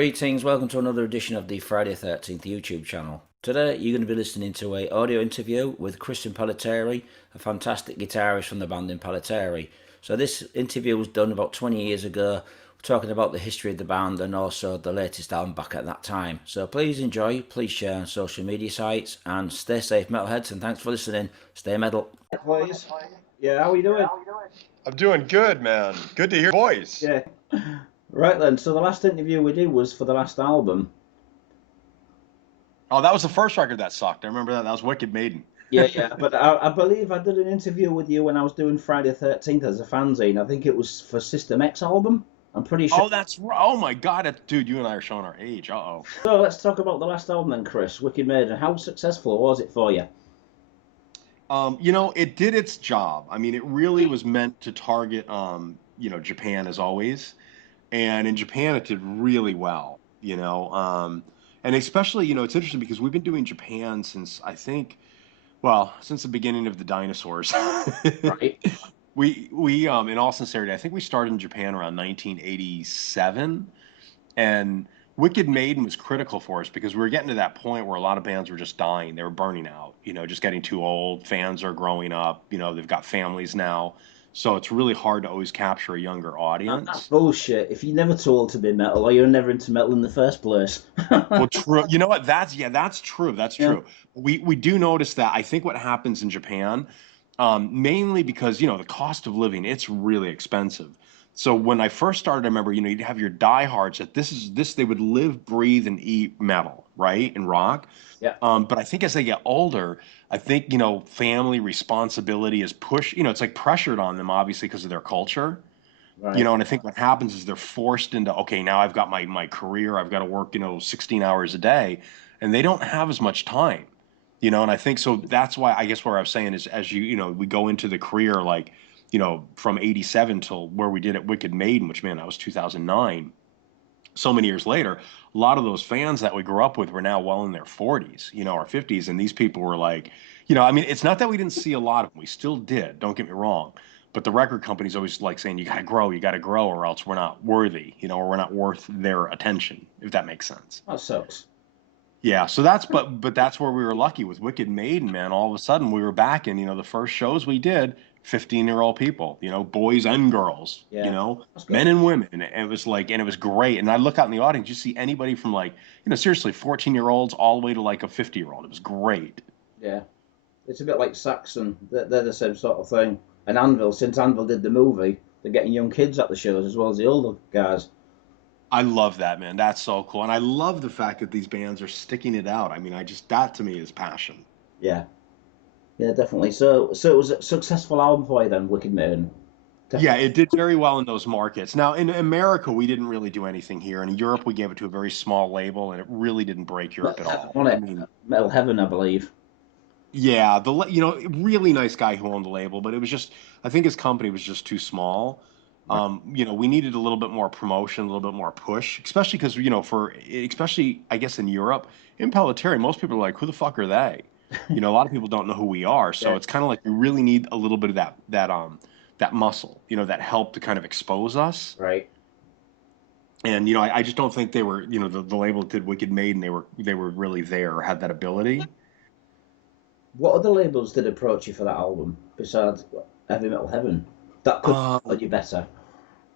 Greetings, welcome to another edition of the Friday 13th YouTube channel. Today you're going to be listening to an audio interview with Chris Impellitteri, a fantastic guitarist from the band Impellitteri. So this interview was done about 20 years ago, talking about the history of the band and also the latest album back at that time. So please enjoy, please share on social media sites, and stay safe metalheads, and thanks for listening. Stay metal. Please. Yeah, how are you doing? I'm doing good, man. Good to hear your voice. Yeah. Right then, so the last interview we did was for the last album. Oh, that was the first record that sucked. I remember that. That was Wicked Maiden. Yeah, but I believe I did an interview with you when I was doing Friday 13th as a fanzine. I think it was for System X album. I'm pretty sure. Oh, that's right. Oh my God, dude, you and I are showing our age. Uh-oh. So let's talk about the last album then, Chris, Wicked Maiden. How successful was it for you? It did its job. I mean, it really was meant to target, Japan as always. And in Japan, it did really well, and especially, it's interesting because we've been doing Japan since since the beginning of the dinosaurs. Right. We in all sincerity, I think we started in Japan around 1987, and Wicked Maiden was critical for us because we were getting to that point where a lot of bands were just dying. They were burning out, just getting too old. Fans are growing up, they've got families now. So it's really hard to always capture a younger That's audience. bullshit. If you're never too old to be metal, or you're never into metal in the first place. Well, true. You know what? That's true. That's Yeah. true. We do notice that. I think what happens in Japan, mainly because the cost of living, it's really expensive. So when I first started, I remember you'd have your diehards that this they would live, breathe, and eat metal, right, and rock. Yeah. But I think as they get older, I think family responsibility is pushed. It's like pressured on them, obviously, because of their culture. Right. And I think what happens is they're forced into, okay, now I've got my career, I've got to work, 16 hours a day, and they don't have as much time, and I think so that's why I guess what I was saying is as we go into the career, like, from 87 till where we did at Wicked Maiden, which, man, that was 2009. So many years later, a lot of those fans that we grew up with were now well in their 40s, or 50s. And these people were like, I mean, it's not that we didn't see a lot of them. We still did. Don't get me wrong. But the record companies always like saying, you got to grow, or else we're not worthy, or we're not worth their attention, if that makes sense. That sucks. Yeah. So but that's where we were lucky with Wicked Maiden, man. All of a sudden we were back in, the first shows we did, 15-year-old people, boys and girls, Yeah. men and women. And it was like, and it was great. And I look out in the audience, you see anybody from like, seriously, 14-year-olds all the way to like a 50-year-old. It was great. Yeah. It's a bit like Saxon. They're the same sort of thing. And Anvil, since Anvil did the movie, they're getting young kids at the shows as well as the older guys. I love that, man. That's so cool. And I love the fact that these bands are sticking it out. I mean, that to me is passion. Yeah. Yeah, definitely. So it was a successful album for you then, Wicked Maiden. Yeah, it did very well in those markets. Now, in America, we didn't really do anything here. In Europe, we gave it to a very small label, and it really didn't break Europe at all. On it, I mean, Metal Heaven, I believe. yeah, really nice guy who owned the label, but it was just, I think his company was just too small. We needed a little bit more promotion, a little bit more push, especially because, especially, I guess, in Europe, Impellitteri, most people are like, who the fuck are they? A lot of people don't know who we are. So Yeah. it's kind of like we really need a little bit of that muscle, that help to kind of expose us. Right. And, I just don't think they were, the label that did Wicked Maiden, they were really there or had that ability. What other labels did approach you for that album besides Heavy Metal Heaven? That could make you better.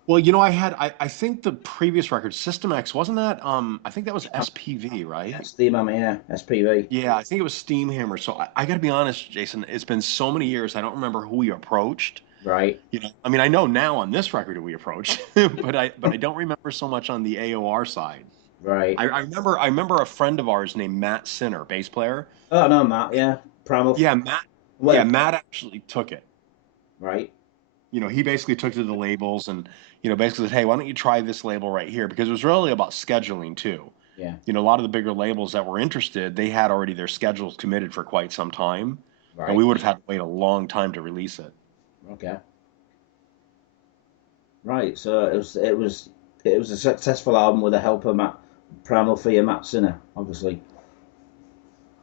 Well, I think the previous record, System X, wasn't that, I think that was SPV, right? Steamhammer, yeah, SPV. Yeah, I think it was Steamhammer. So I got to be honest, Jason, it's been so many years, I don't remember who we approached. Right. I mean, I know now on this record who we approached, but I don't remember so much on the AOR side. Right. I remember a friend of ours named Matt Sinner, bass player. Oh, no, Matt, yeah. Primal. Yeah, Matt. Well, Yeah, Matt actually took it. Right. He basically took it to the labels and, basically said, hey, why don't you try this label right here? Because it was really about scheduling too. Yeah. A lot of the bigger labels that were interested, they had already their schedules committed for quite some time. Right. And we would have had to wait a long time to release it. Okay. Right. So it was a successful album with the help of Primal Fear, Matt Sinner, obviously.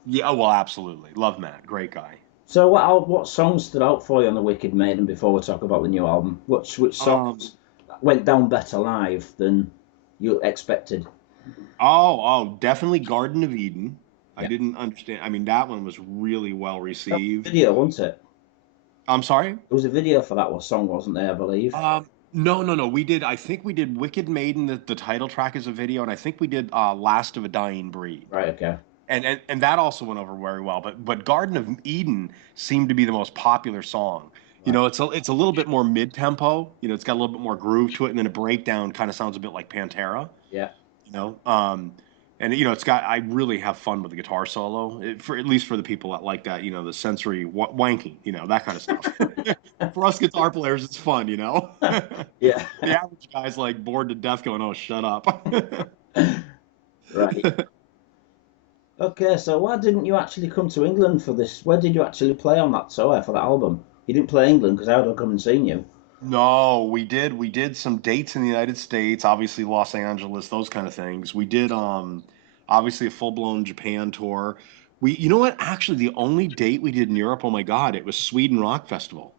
Yeah, well, absolutely. Love Matt. Great guy. So what songs stood out for you on the Wicked Maiden before we talk about the new album? Which songs went down better live than you expected? Definitely Garden of Eden. I Yeah, didn't understand. I mean, that one was really well that was a received. video, wasn't it? I'm sorry? There was a video for that song, wasn't there? I believe. No, no, no. We did. I think we did Wicked Maiden. The title track is a video, and I think we did Last of a Dying Breed, Right. Okay. and that also went over very well. But Garden of Eden seemed to be the most popular song. You Right. know, it's a little bit more mid tempo. You know, it's got a little bit more groove to it, and then a breakdown kind of sounds a bit like Pantera. Yeah. You know, and it's got. I really have fun with the guitar solo, for at least for the people that like that. You know, the sensory wanking. You know, that kind of stuff. For us guitar players, it's fun. You know. Yeah. The average guy's like bored to death going, "Oh, shut up." Right. Okay. So why didn't you actually come to England for this? Where did you actually play on that tour for that album? You didn't play England because I would have come and seen you. No, we did. We did some dates in the United States, obviously Los Angeles, those kind of things. We did obviously a full-blown Japan tour. You know what? Actually, the only date we did in Europe, oh my God, it was Sweden Rock Festival.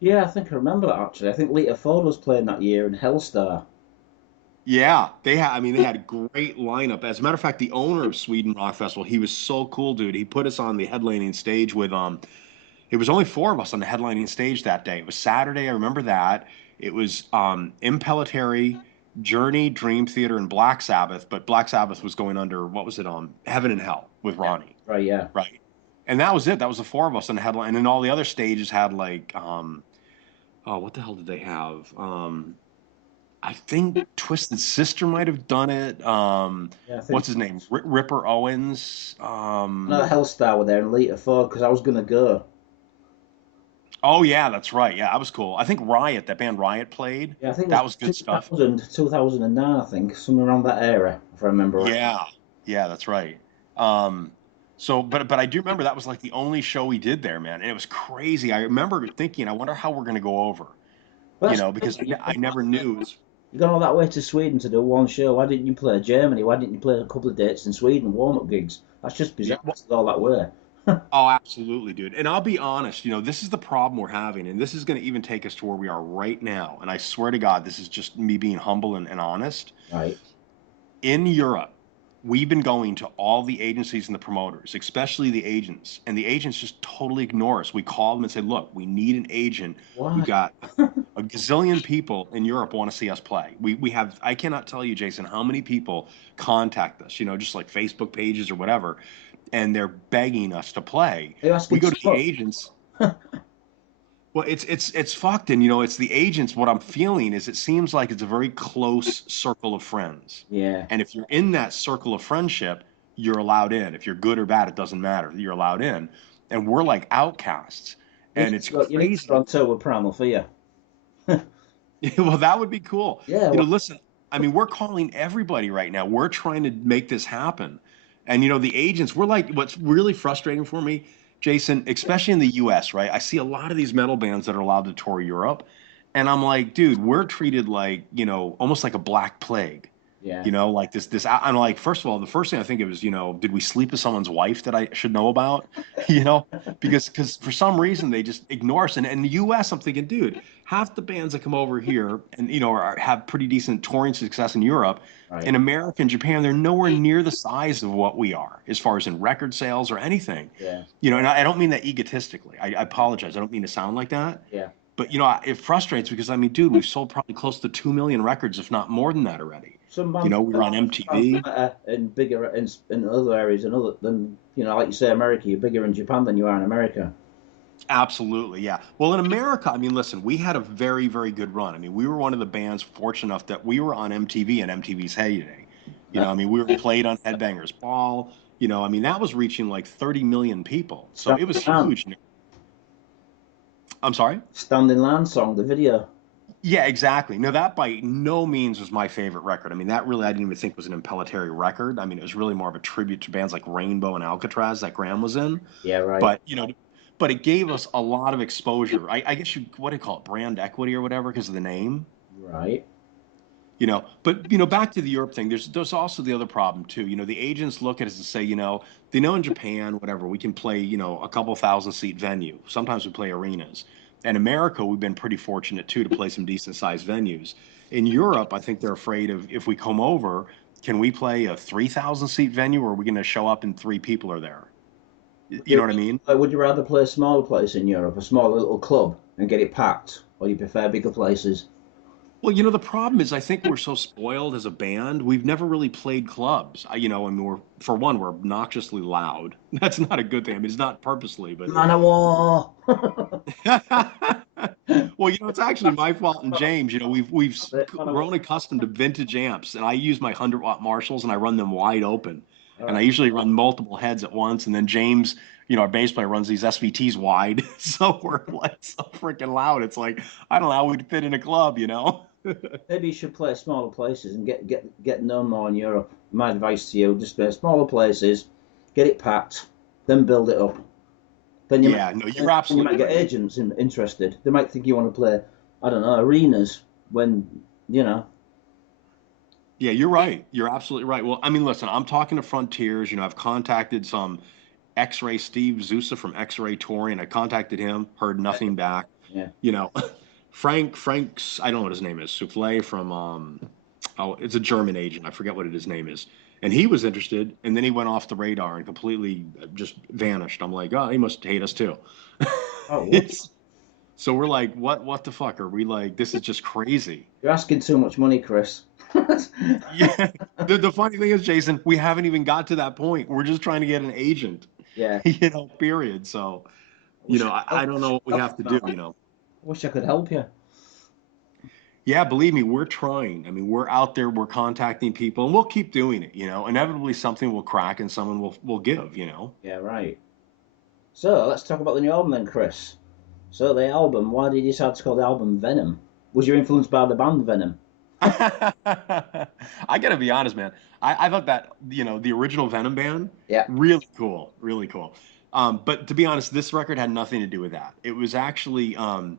Yeah, I think I remember that actually. I think Lita Ford was playing that year in Hellstar. Yeah, they had. I mean, they had a great lineup. As a matter of fact, the owner of Sweden Rock Festival, he was so cool, dude. He put us on the headlining stage with It was only four of us on the headlining stage that day. It was Saturday. I remember that. It was Impellitteri, Journey, Dream Theater, and Black Sabbath. But Black Sabbath was going under what was it on Heaven and Hell with Yeah. Ronnie, Right. Yeah. right? And that was it. That was the four of us on the headline. And then all the other stages had like oh, what the hell did they have? I think Twisted Sister might have done it. Yeah. I think What's his name? Ripper Owens. I know Hellstar were there and Lita Ford because I was gonna go. Oh yeah, that's right. Yeah, that was cool. I think Riot, that band Riot played. Yeah, I think it That was was good stuff. 2000, 2009, I think, somewhere around that era, if I remember right. Yeah, yeah, that's right. Um, but I do remember that was like the only show we did there, man, and it was crazy. I remember thinking, I wonder how we're gonna go over, But that's because crazy. I never knew. It was, You gone all that way to Sweden to do one show. Why didn't you play Germany? Why didn't you play a couple of dates in Sweden, warm-up gigs? That's just yeah, bizarre to go all that way. oh, absolutely, dude. And I'll be honest, this is the problem we're having, and this is gonna even take us to where we are right now. And I swear to God, this is just me being humble and honest. Right. In Europe, we've been going to all the agencies and the promoters, especially the agents, and the agents just totally ignore us. We call them and say, "Look, we need an agent. We've Why? got a gazillion people in Europe want to see us play. We have I cannot tell you, Jason, how many people contact us, just like Facebook pages or whatever, and they're begging us to play. Are you We asking go too to the much? agents. Well, it's fucked, and it's the agents. What I'm feeling is it seems like it's a very close circle of friends, Yeah. and if you're in that circle of friendship, you're allowed in. If you're good or bad, it doesn't matter. You're allowed in, and we're like outcasts, and it's You need to go crazy. on tour with Primal Fear. Well, that would be cool. Yeah. Well, Listen, I mean, we're calling everybody right now. We're trying to make this happen. And the agents, we're like, what's really frustrating for me, Jason, especially in the US, right? I see a lot of these metal bands that are allowed to tour Europe. And I'm like, dude, we're treated like, almost like a black plague. yeah. Like I'm like, first of all, the first thing I think of is, did we sleep with someone's wife that I should know about? You know, because for some reason they just ignore us. And in the US, I'm thinking, dude, half the bands that come over here and have pretty decent touring success in Europe, Right. in America and Japan, they're nowhere near the size of what we are as far as in record sales or anything. Yeah. And I don't mean that egotistically. I apologize. I don't mean to sound like that. Yeah. But it frustrates because I mean, dude, we've sold probably close to 2 million records, if not more than that already. Some bands, We were on bands MTV. better in bigger in other areas and other than like you say, America. You're bigger in Japan than you are in America. Absolutely, yeah. Well, in America, I mean, listen, we had a very, very good run. I mean, we were one of the bands fortunate enough that we were on MTV and MTV's heyday. Uh, I mean, we were played on Headbangers Ball. I mean, that was reaching like 30 million people. So it was Standing Land, huge. I'm sorry? Standing Land song, the video. Yeah, exactly. No, that by no means was my favorite record. I mean, that really I didn't even think was an Impellitteri record. I mean, it was really more of a tribute to bands like Rainbow and Alcatraz that Graham was in. Yeah. Right. But it gave us a lot of exposure. I guess what do you call it, brand equity or whatever, because of the name. Right. But back to the Europe thing. There's also the other problem too. The agents look at us and say, they know in Japan, whatever, we can play, a couple thousand seat venue. Sometimes we play arenas. In America, we've been pretty fortunate too to play some decent sized venues. In Europe, I think they're afraid of if we come over can we play a 3,000 seat venue, or are we going to show up and three people are there? You know what I mean? Would you rather play a smaller place in Europe, a small little club, and get it packed, or you prefer bigger places? Well, the problem is I think we're so spoiled as a band. We've never really played clubs. And for one, we're obnoxiously loud. That's not a good thing. I mean, it's not purposely, but Man of war. well, it's actually my fault and James. Man of Grown war. accustomed to vintage amps, and I use my 100-watt Marshalls, and I run them wide open, All and I right. usually run multiple heads at once. And then James, our bass player, runs these SVTs wide, so we're like so freaking loud. It's like I don't know how we'd fit in a club. Maybe you should play smaller places and get known more in Europe. My advice to you: just play smaller places, get it packed, then build it up. Then Yeah, no, you're you might absolutely get right. agents interested. They might think you want to play, I don't know, arenas when you know. Yeah, you're right. You're absolutely right. Well, I mean, listen, I'm talking to Frontiers. I've contacted some X-Ray Steve Zusa from X-Ray Touring. I contacted him, heard nothing back. Yeah. You know, Frank's, I don't know what his name is, Souffle from oh, it's a German agent. I forget what his name is. And he was interested, and then he went off the radar and completely just vanished. I'm like, oh, he must hate us too. Oh, what? It's, so we're like, what the fuck? Are we like, this is just crazy. You're asking too much money, Chris. Yeah. The funny thing is, Jason, we haven't even got to that point. We're just trying to get an agent, Yeah. period. So, Wish I I don't know what we could have to help, do. Wish I could help you. Yeah, believe me, we're trying. I mean, we're out there, we're contacting people, and we'll keep doing it. Inevitably something will crack and someone will give. Yeah, right. So let's talk about the new album then, Chris. So the album, why did you decide to call the album Venom? Was you influenced by the band Venom? I gotta be honest, man. I thought that, the original Venom band, Yeah. really cool, really cool. But to be honest, this record had nothing to do with that. It was actually, I'll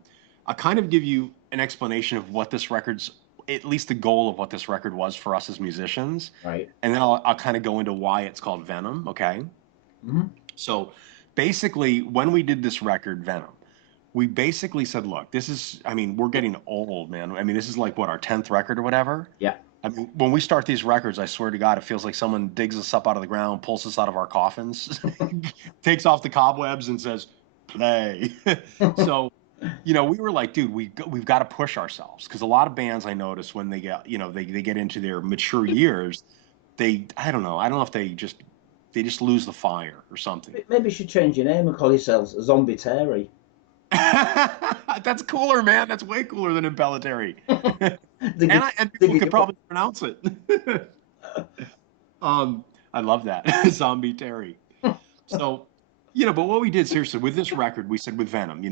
kind of give you an explanation of what this record's, at least the goal of what this record was for us as musicians. Right. And then I'll kind of go into why it's called Venom, okay? Hmm. So basically, when we did this record, Venom, we basically said, look, I mean, we're getting old, man. I mean, this is like what, our 10th record or whatever? Yeah. I mean, when we start these records, I swear to God, it feels like someone digs us up out of the ground, pulls us out of our coffins, takes off the cobwebs and says, play. So, we were like, dude, we've got to push ourselves. Because a lot of bands I notice when they get, they get into their mature years, I don't know. I don't know if they just lose the fire or something. Maybe you should change your name and call yourselves Zombie Terry. That's cooler, man. That's way cooler than Impellitteri. Digging, And people digging could it up. probably pronounce it. um, I love that. Zombie Terry. So, but what we did seriously with this record, we said with Venom,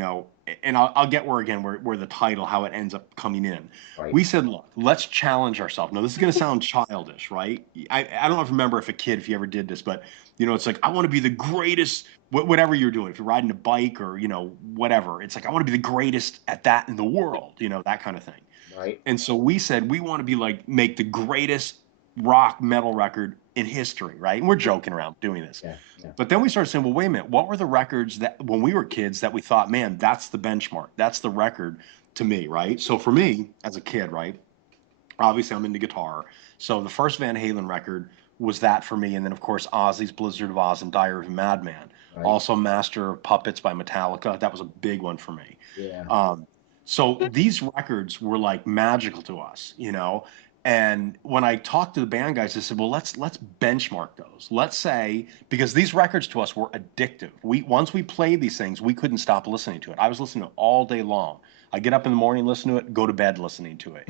and I'll get where the title, how it ends up coming in. Right. We said, look, let's challenge ourselves. Now, this is going to sound childish, right? I don't know remember if you ever did this, but, it's like, I want to be the greatest, whatever you're doing. If you're riding a bike or, whatever, it's like, I want to be the greatest at that in the world, that kind of thing. Right. And so we said, we want to be like, make the greatest rock metal record in history, right? And we're joking around doing this. Yeah. Yeah. But then we started saying, well, wait a minute, what were the records that when we were kids that we thought, man, that's the benchmark, that's the record to me, right? So for me, as a kid, right, obviously I'm into guitar. So the first Van Halen record was that for me. And then, of course, Ozzy's Blizzard of Oz and Diary of a Madman. Right. Also Master of Puppets by Metallica. That was a big one for me. Yeah. So these records were like magical to us. And when I talked to the band guys, I said, well, let's benchmark those. Let's say, because these records to us were addictive. Once we played these things, we couldn't stop listening to it. I was listening to it all day long. I get up in the morning, listen to it, go to bed listening to it.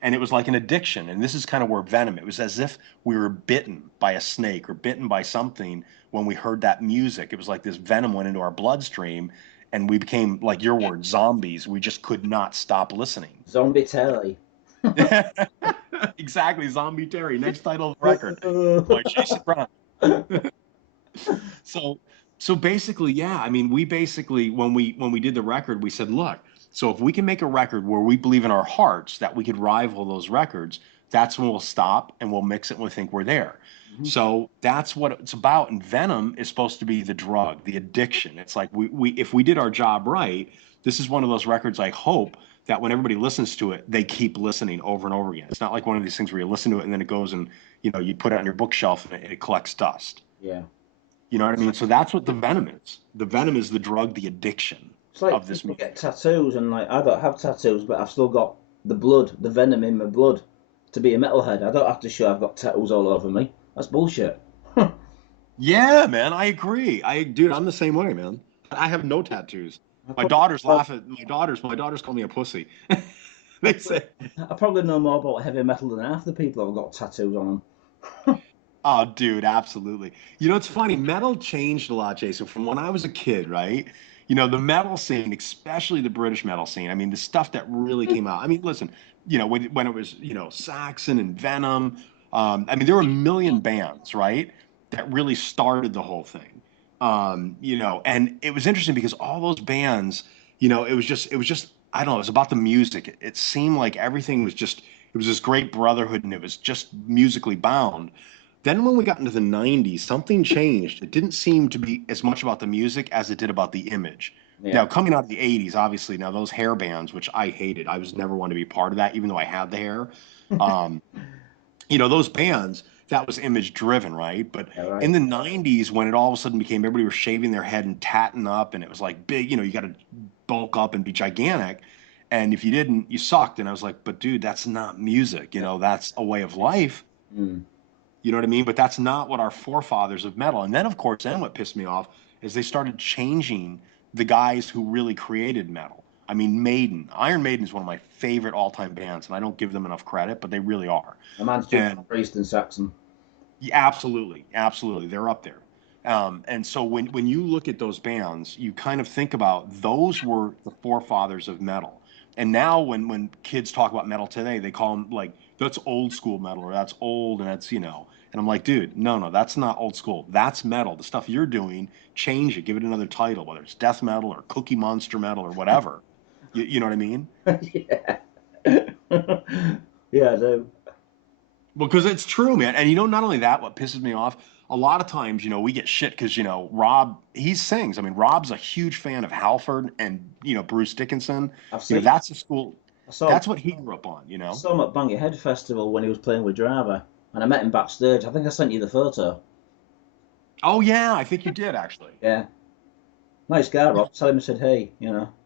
And it was like an addiction. And this is kind of where Venom, it was as if we were bitten by a snake or bitten by something when we heard that music. It was like this venom went into our bloodstream and we became, like your word, zombies. We just could not stop listening. Zombie Terry. Exactly, Zombie Terry. Next title of the record by Jason Brown. So basically, yeah. I mean, we basically when we did the record, we said, look, so if we can make a record where we believe in our hearts that we could rival those records, that's when we'll stop and we'll mix it and we think we're there. Mm-hmm. So that's what it's about. And Venom is supposed to be the drug, the addiction. It's like we if we did our job right, this is one of those records I hope that when everybody listens to it, they keep listening over and over again. It's not like one of these things where you listen to it and then it goes and, you put it on your bookshelf and it collects dust. Yeah. You know what I mean? So that's what the venom is. The venom is the drug, the addiction It's like of this people get music. tattoos, and like I don't have tattoos, but I've still got the blood, the venom in my blood to be a metalhead. I don't have to show I've got tattoos all over me. That's bullshit. Yeah, man, I agree. Dude, I'm the same way, man. I have no tattoos. I My probably, daughters laugh at my daughters call me a pussy. I They probably, say, I probably know more about heavy metal than half the people who've got tattoos on them. oh, dude, absolutely. It's funny. Metal changed a lot, Jason, from when I was a kid, right? The metal scene, especially the British metal scene. I mean, the stuff that really came out. I mean, listen, when it was, Saxon and Venom. I mean, there were a million bands, right, that really started the whole thing. And it was interesting because all those bands, it was just, I don't know, it was about the music. It seemed like everything was just, it was this great brotherhood, and it was just musically bound. Then when we got into the 90s, something changed. It didn't seem to be as much about the music as it did about the image. Now, Yeah. coming out of the 80s, obviously, now those hair bands, which I hated, I was never one to be part of that, even though I had the hair. Um, those bands, that was image driven, right? But Yeah, in right. the 90s, when it all of a sudden became everybody was shaving their head and tatting up, and it was like big, you got to bulk up and be gigantic. And if you didn't, you sucked. And I was like, but dude, that's not music. That's a way of life. Mm. You know what I mean? But that's not what our forefathers of metal. And then, of course, then what pissed me off is they started changing the guys who really created metal. I mean, Maiden, Iron Maiden is one of my favorite all-time bands, and I don't give them enough credit, but they really are. A man's Judas And Priest and Saxon. yeah, absolutely, absolutely, they're up there. And so when you look at those bands, you kind of think about those were the forefathers of metal. And now when kids talk about metal today, they call them like that's old school metal or that's old and that's. And I'm like, dude, no, that's not old school. That's metal. The stuff you're doing, change it, give it another title, whether it's death metal or Cookie Monster metal or whatever. You know what I mean? Yeah. Yeah, I do. Because it's true, man. And not only that, what pisses me off, a lot of times, we get shit because, Rob, he sings. I mean, Rob's a huge fan of Halford and, Bruce Dickinson. I've seen. That's a school, I saw. that's what he grew up I saw him at Bang Your Head Festival when he was playing with Driver, and I met him backstage. I think I sent you the photo. Oh, yeah, I think you did actually. Yeah, nice guy, Rob. Tell him I said hey.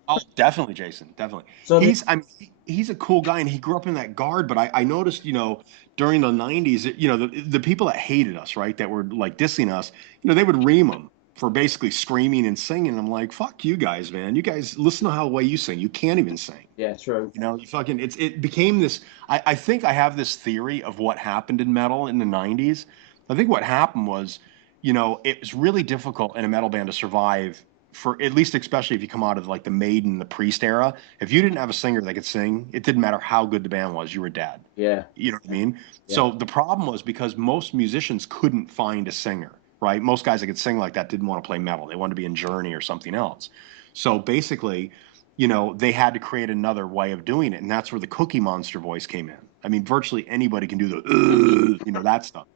Oh, definitely, Jason, definitely. So the He's a cool guy and he grew up in that guard, but I noticed, during the 90s, the people that hated us, right, that were like dissing us, they would ream them for basically screaming and singing. I'm like, fuck you guys, man. You guys listen to how way you sing. You can't even sing. yeah, true. You fucking it became this. I think I have this theory of what happened in metal in the 90s. I think what happened was, it was really difficult in a metal band to survive for at least, especially if you come out of like the Maiden, the Priest era. If you didn't have a singer that could sing, it didn't matter how good the band was, you were dead. Yeah, You know what I mean? yeah, So the problem was because most musicians couldn't find a singer, right? Most guys that could sing like that didn't want to play metal. They wanted to be in Journey or something else. So basically, they had to create another way of doing it. And that's where the Cookie Monster voice came in. I mean, virtually anybody can do that stuff.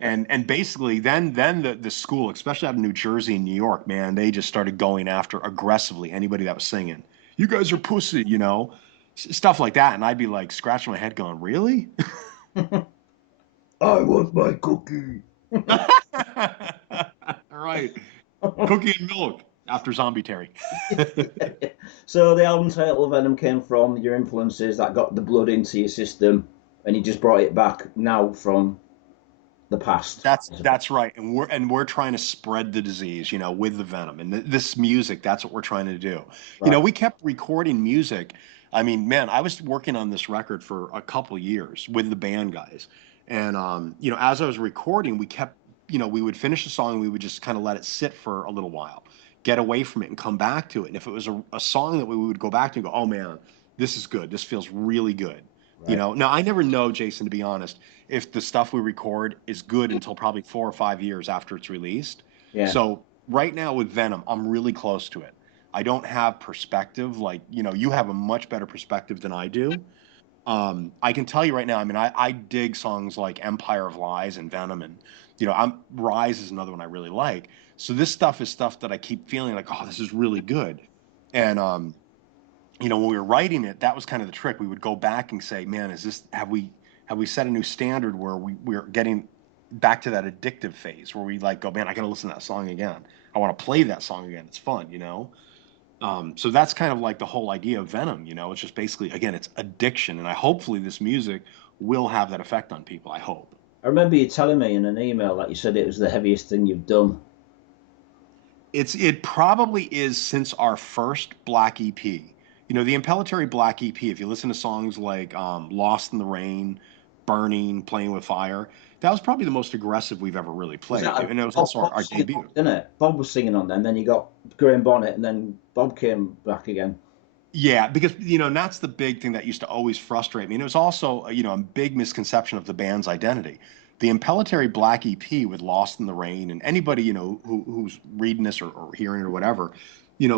And basically then the school, especially out of New Jersey and New York, man, they just started going after aggressively anybody that was singing. You guys are pussy. Stuff like that. And I'd be like scratching my head going, really? I want my cookie. Right. Cookie and milk after Zombie Terry. So the album title Venom came from your influences that got the blood into your system, and you just brought it back now from the past. That's right, and we're trying to spread the disease, with the venom and this music. That's what we're trying to do. Right. We kept recording music. I mean, man, I was working on this record for a couple years with the band guys, and as I was recording, we kept, we would finish a song, and we would just kind of let it sit for a little while, get away from it, and come back to it. And if it was a song that we would go back to and go, oh man, this is good. This feels really good. Right. Now I never know, Jason, to be honest, if the stuff we record is good until probably 4 or 5 years after it's released. Yeah. So right now with Venom, I'm really close to it. I don't have perspective like, you have a much better perspective than I do. I can tell you right now, I mean, I dig songs like Empire of Lies and Venom, and Rise is another one I really like. So this stuff is stuff that I keep feeling like, oh, this is really good. And when we were writing it, that was kind of the trick. We would go back and say, man, have we set a new standard where we're getting back to that addictive phase where we like go, man, I gotta listen to that song again. I want to play that song again. It's fun. So that's kind of like the whole idea of Venom. It's just basically, again, it's addiction, and hopefully this music will have that effect on people. I hope. I remember you telling me in an email that you said it was the heaviest thing you've done. It probably is since our first Black EP. The Impellitteri Black EP. If you listen to songs like "Lost in the Rain," "Burning," "Playing with Fire," that was probably the most aggressive we've ever really Was played, that and it was Bob, also our, Bob our singing, debut. didn't it? Bob was singing on there, and then you got Graham Bonnet, and then Bob came back again. Yeah, because and that's the big thing that used to always frustrate me, and it was also a big misconception of the band's identity. The Impellitteri Black EP with "Lost in the Rain," and anybody who's reading this or hearing it or whatever,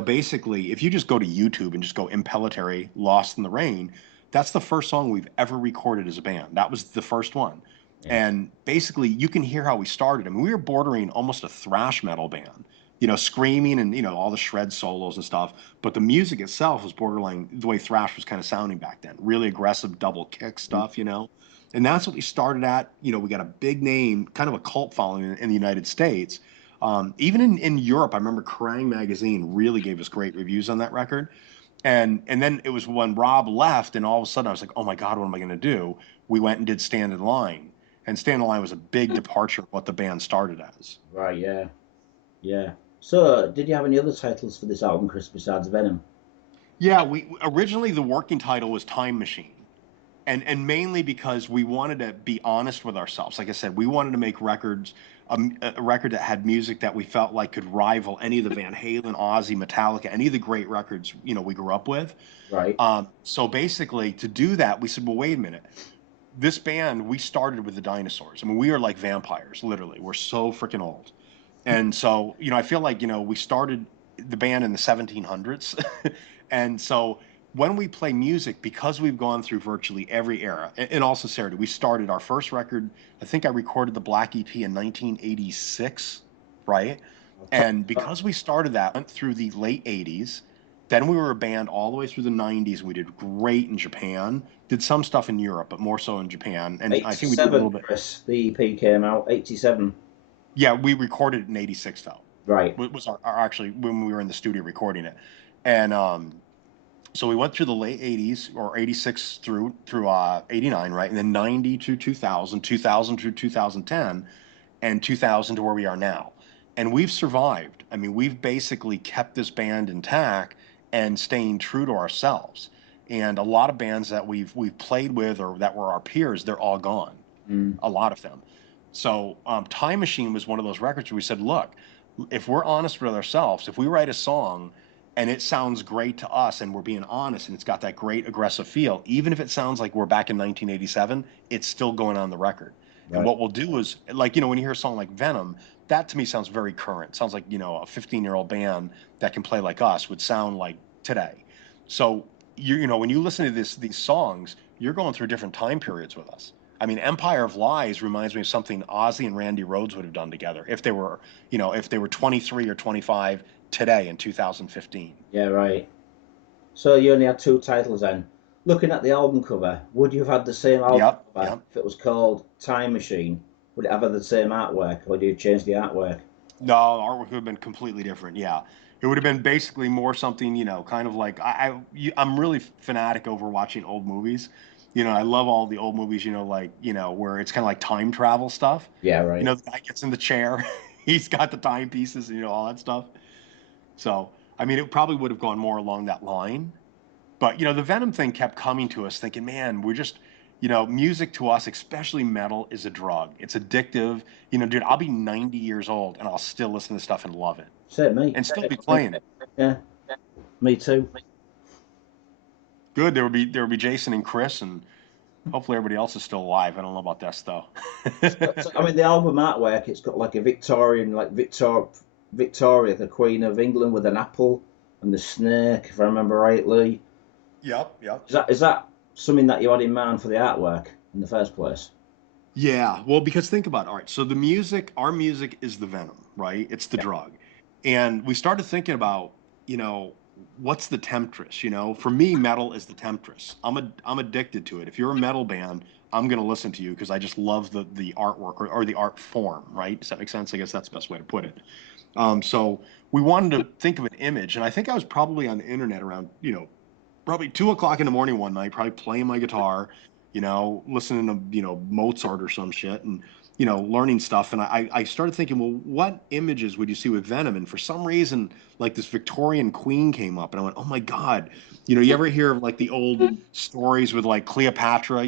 basically if you just go to YouTube and just go Impellitteri "Lost in the Rain," that's the first song we've ever recorded as a band. That was the first one, Yeah. and basically you can hear how we started. I mean, we were bordering almost a thrash metal band. Screaming and all the shred solos and stuff, but the music itself was borderline the way thrash was kind of sounding back then. Really aggressive double kick stuff. And that's what we started at. We got a big name, kind of a cult following in the United States. Even in Europe, I remember Kerrang! Magazine really gave us great reviews on that record. And then it was when Rob left, and all of a sudden I was like, oh my God, what am I going to do? We went and did Stand in Line. And Stand in Line was a big departure of what the band started as. Right. Yeah. Yeah. So, did you have any other titles for this album, Chris, besides Venom? Yeah, we originally the working title was Time Machine. And mainly because we wanted to be honest with ourselves. Like I said, we wanted to make records, a record that had music that we felt like could rival any of the Van Halen, Ozzy, Metallica, any of the great records we grew up with. Right. So basically, to do that, we said, well, wait a minute. This band, we started with the dinosaurs. I mean, we are like vampires, literally. We're so freaking old. And so, I feel like, we started the band in the 1700s. And so when we play music, because we've gone through virtually every era, in all sincerity, we started our first record. I think I recorded the Black EP in 1986, right? I'll tell And because we started that, went through the late 80s. Then we were a band all the way through the 90s. We did great in Japan, did some stuff in Europe, but more so in Japan. And I think we did a 87, little bit. Chris. The EP came out 87. Yeah, we recorded it in '86 though. Right. Was our actually when we were in the studio recording it, and so we went through the late '80s or '86 through '89, right, and then '90 to 2000, 2000 to 2010, and 2000 to where we are now, and we've survived. I mean, we've basically kept this band intact and staying true to ourselves. And a lot of bands that we've played with or that were our peers, they're all gone, Mm. a lot of them. So Time Machine was one of those records where we said, look, if we're honest with ourselves, if we write a song and it sounds great to us and we're being honest and it's got that great aggressive feel, even if it sounds like we're back in 1987, it's still going on the record. And Right. what we'll do is, like, when you hear a song like Venom, that to me sounds very current. Sounds like, a 15-year-old band that can play like us would sound like today. So, when you listen to these songs, you're going through different time periods with us. I mean, Empire of Lies reminds me of something Ozzy and Randy Rhoads would have done together if they were 23 or 25 today in 2015. Yeah. Right. So you only had two titles then. Looking at the album cover, would you have had the same album Yep, cover yep. if it was called Time Machine? Would it have had the same artwork, or do you change the artwork? No, artwork would have been completely different. Yeah, it would have been basically more something, kind of like I'm really fanatic over watching old movies. I love all the old movies, like where it's kind of like time travel stuff. Yeah. Right. The guy gets in the chair, he's got the timepieces, all that stuff. So, I mean, it probably would have gone more along that line. But the Venom thing kept coming to us, thinking, man, we're just, music to us, especially metal, is a drug. It's addictive. Dude, I'll be 90 years old and I'll still listen to stuff and love it, Same me. and still be playing it. Yeah. Me too. Good. There would be Jason and Chris, and hopefully everybody else is still alive. I don't know about this though. So, I mean, the album artwork, it's got like a Victorian, like Victoria, the Queen of England, with an apple and the snake, if I remember rightly. Yep, yep. Is that something that you had in mind for the artwork in the first place? Yeah, well, because think about it. All right, so our music is the venom, right? It's the Yeah. drug. And we started thinking about, you know, what's the temptress? For me, metal is the temptress. I'm addicted to it. If you're a metal band, I'm gonna listen to you because I just love the artwork or the art form, right? Does that make sense? I guess that's the best way to put it. So we wanted to think of an image, and I think I was probably on the internet around, probably 2 o'clock in the morning one night, probably playing my guitar, listening to, Mozart or some shit and, learning stuff. And I started thinking, well, what images would you see with Venom? And for some reason, like this Victorian queen came up and I went, oh my God, you ever hear of like the old stories with like Cleopatra,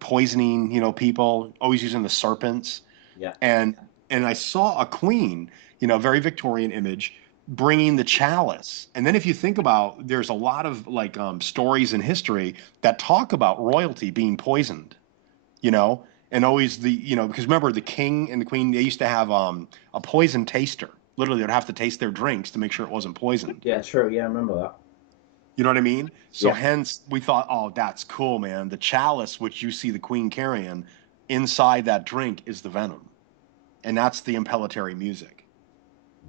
poisoning, people, always using the serpents. Yeah. And I saw a queen, very Victorian image, bringing the chalice. And then if you think about, there's a lot of like stories in history that talk about royalty being poisoned, you know, and always because remember the king and the queen, they used to have a poison taster. Literally, they'd have to taste their drinks to make sure it wasn't poisoned. Yeah, true. Yeah, I remember that. You know what I mean? So Yeah. hence we thought, oh, that's cool, man. The chalice, which you see the queen carrying, inside that drink is the venom, and that's the Impellitteri music.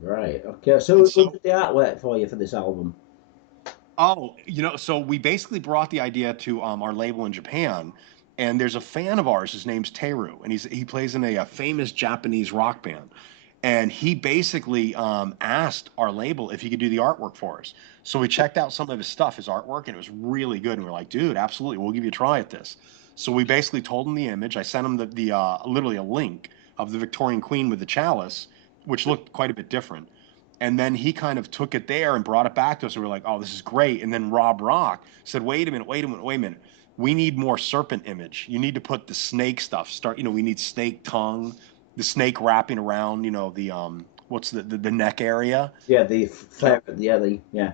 Right. Okay. So And who so did the artwork for you for this album? Oh, so we basically brought the idea to our label in Japan, and there's a fan of ours. His name's Teru, and he plays in a famous Japanese rock band. And he basically asked our label if he could do the artwork for us. So we checked out some of his stuff, his artwork, and it was really good. And we are like, dude, absolutely, we'll give you a try at this. So we basically told him the image. I sent him the literally a link of the Victorian Queen with the chalice, which looked quite a bit different. And then he kind of took it there and brought it back to us. And we are like, oh, this is great. And then Rob Rock said, wait a minute, wait a minute, wait a minute. We need more serpent image. You need to put the snake stuff. We need snake tongue, the snake wrapping around, the what's the neck area. Yeah, You know, yeah.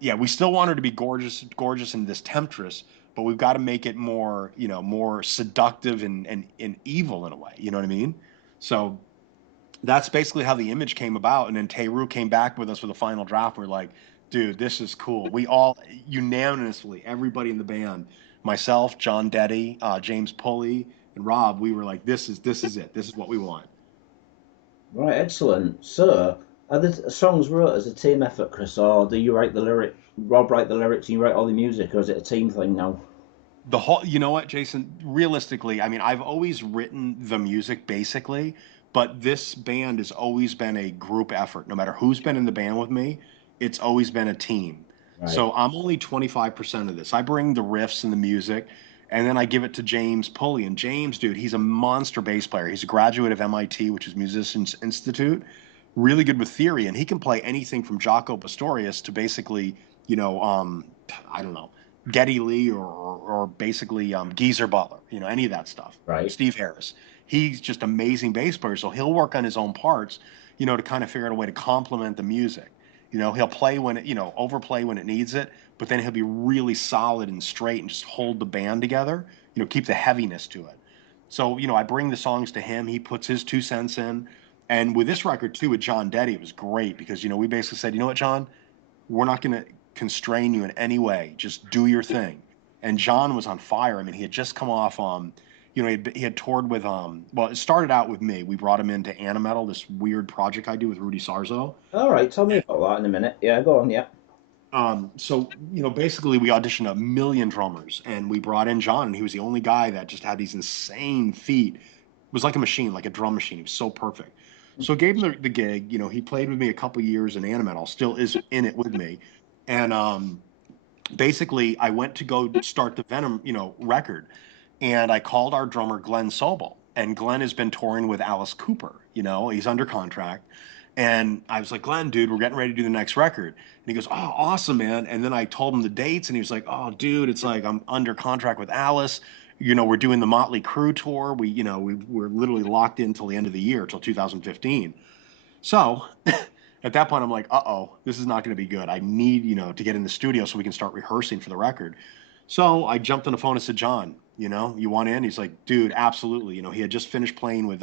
yeah, we still want her to be gorgeous, gorgeous and this temptress, but we've got to make it more, more seductive and evil in a way. You know what I mean? So that's basically how the image came about. And then Teru came back with us with a final draft. We're like, dude, this is cool. We all unanimously, everybody in the band, myself, John Deddy, James Pulley, and Rob, we were like, this is it. This is what we want. Right, excellent. So, are the songs wrote as a team effort, Chris, or do you write the lyric, Rob write the lyrics and you write all the music, or is it a team thing now? The whole, you know what, Jason? Realistically, I mean, I've always written the music basically, but this band has always been a group effort. No matter who's been in the band with me, it's always been a team. Right. So I'm only 25% of this. I bring the riffs and the music, and then I give it to James Pulley. And James, dude, he's a monster bass player. He's a graduate of MIT, which is Musicians Institute, really good with theory, and he can play anything from Jaco Pastorius to basically, you know, I don't know, Geddy Lee or basically Geezer Butler, any of that stuff. Right. Steve Harris. He's just amazing bass player, so he'll work on his own parts, to kind of figure out a way to complement the music. He'll play when it, overplay when it needs it, but then he'll be really solid and straight and just hold the band together, keep the heaviness to it. So, I bring the songs to him. He puts his 2 cents in. And with this record, too, with John Deddy, it was great because, we basically said, you know what, John? We're not going to constrain you in any way. Just do your thing. And John was on fire. I mean, he had just come off, he had toured with, well, it started out with me. We brought him into Animetal, this weird project I do with Rudy Sarzo. All right, tell me about that in a minute. Yeah, go on, yeah. So, basically we auditioned a million drummers and we brought in John and he was the only guy that just had these insane feet. It was like a machine, like a drum machine. He was so perfect. So I gave him the gig. He played with me a couple years in Animetal, still is in it with me. And basically I went to go start the Venom, record. And I called our drummer Glenn Sobel. And Glenn has been touring with Alice Cooper, he's under contract. And I was like, Glenn, dude, we're getting ready to do the next record. And he goes, oh, awesome, man. And then I told him the dates, and he was like, oh, dude, it's like I'm under contract with Alice. We're doing the Motley Crue tour. We're literally locked in till the end of the year, till 2015. So at that point, I'm like, uh-oh, this is not going to be good. I need, to get in the studio so we can start rehearsing for the record. So I jumped on the phone and said, John, you want in? He's like, dude, absolutely. He had just finished playing with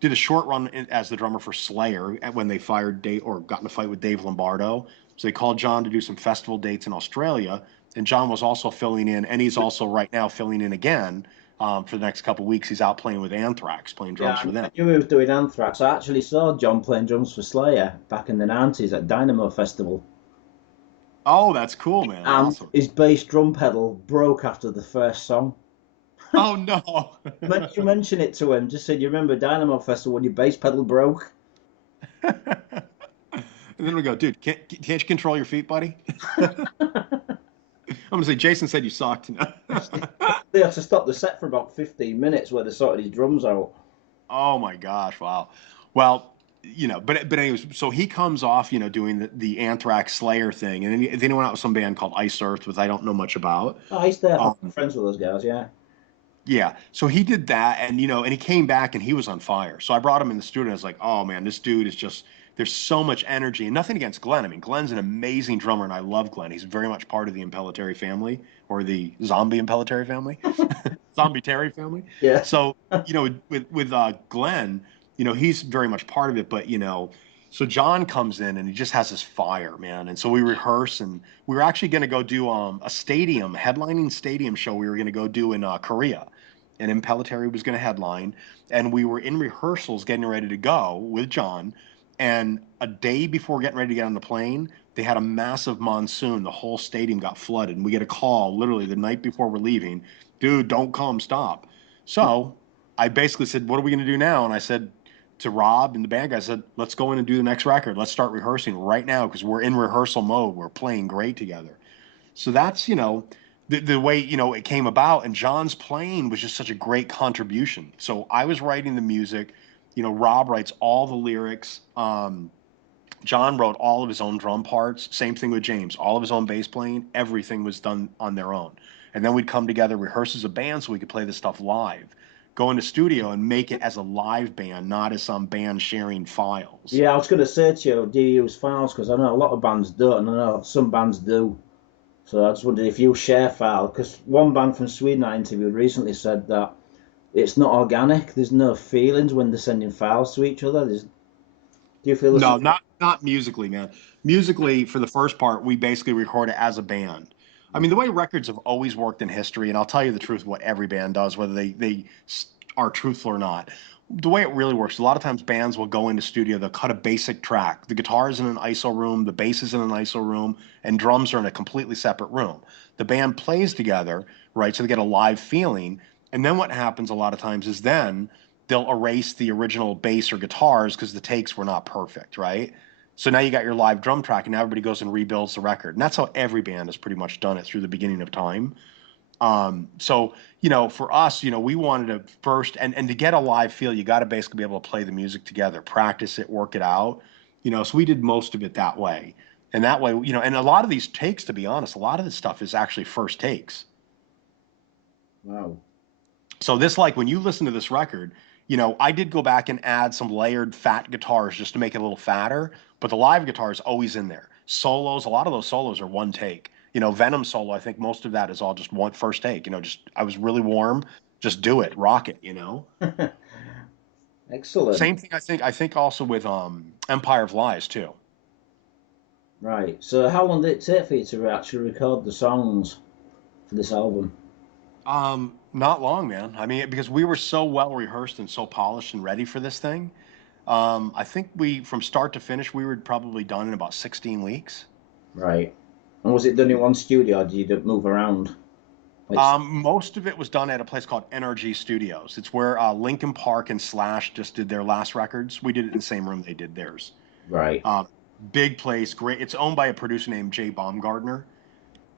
did a short run as the drummer for Slayer when they fired Dave or got in a fight with Dave Lombardo. So they called John to do some festival dates in Australia. And John was also filling in, and he's also right now filling in again for the next couple of weeks. He's out playing with Anthrax, playing Yeah, drums for I them. knew he was doing Anthrax. I actually saw John playing drums for Slayer back in the 90s at Dynamo Festival. Oh, that's cool, man. And Awesome. his bass drum pedal broke after the first song. Oh no. You mention it to him, just said, you remember Dynamo Festival when your bass pedal broke? And then we go, dude, can't you control your feet, buddy? I'm gonna say Jason said you sucked. They had to stop the set for about 15 minutes where they sorted his drums out. Oh my gosh, wow. Well, but anyways, so he comes off, doing the Anthrax Slayer thing, and then he went out with some band called Ice Earth, which I don't know much about. Oh, he's there, Um, friends with those guys, yeah. yeah, so he did that, and he came back and he was on fire. So I brought him in the studio, and I was like, oh man, this dude is just there's so much energy, and nothing against Glenn. I mean, Glenn's an amazing drummer, and I love Glenn. He's very much part of the Impellitteri family or the zombie Impellitteri family. Zombie Terry family. Yeah. So, with Glenn, he's very much part of it, but so John comes in and he just has this fire, man. And so we rehearse, and we were actually going to go do a stadium headlining stadium show. We were going to go do in Korea, and Impellitteri was going to headline, and we were in rehearsals getting ready to go with John. And a day before getting ready to get on the plane, they had a massive monsoon. The whole stadium got flooded, and we get a call literally the night before we're leaving, dude, don't come, stop. So I basically said, what are we going to do now? And I said to Rob and the band guy, I said, let's go in and do the next record. Let's start rehearsing right now because we're in rehearsal mode. We're playing great together. So that's, the way, it came about. And John's playing was just such a great contribution. So I was writing the music, Rob writes all the lyrics. John wrote all of his own drum parts. Same thing with James. All of his own bass playing. Everything was done on their own. And then we'd come together, rehearse as a band so we could play this stuff live. Go into studio and make it as a live band, not as some band sharing files. Yeah, I was going to say to you, do you use files? Because I know a lot of bands don't, and I know some bands do. So I just wondered if you share file, because one band from Sweden I interviewed recently said that it's not organic. There's no feelings when they're sending files to each other. Do you feel the same? No, not musically, man. Musically, for the first part, we basically record it as a band. I mean, the way records have always worked in history, and I'll tell you the truth, what every band does, whether they are truthful or not. The way it really works, a lot of times bands will go into studio, they'll cut a basic track. The guitar is in an ISO room, the bass is in an ISO room, and drums are in a completely separate room. The band plays together, right? So they get a live feeling. And then what happens a lot of times is then they'll erase the original bass or guitars because the takes were not perfect, right? So now you got your live drum track, and now everybody goes and rebuilds the record. And that's how every band has pretty much done it through the beginning of time. So for us, we wanted to first and to get a live feel, you got to basically be able to play the music together, practice it, work it out. So we did most of it that way. And that way, and a lot of these takes, to be honest, a lot of this stuff is actually first takes. Wow. So this, like when you listen to this record, I did go back and add some layered fat guitars just to make it a little fatter, but the live guitar is always in there. Solos, a lot of those solos are one take. Venom solo, I think most of that is all just one first take. Just I was really warm, just do it, rock it. Excellent. Same thing I think also with Empire of Lies too. Right. So how long did it take for you to actually record the songs for this album? Not long, man. I mean, because we were so well rehearsed and so polished and ready for this thing. I think from start to finish, we were probably done in about 16 weeks. Right. And was it done in one studio, or did you move around? Like, Most of it was done at a place called NRG Studios. It's where Linkin Park and Slash just did their last records. We did it in the same room they did theirs. right. Uh, Big place, great. It's owned by a producer named Jay Baumgartner.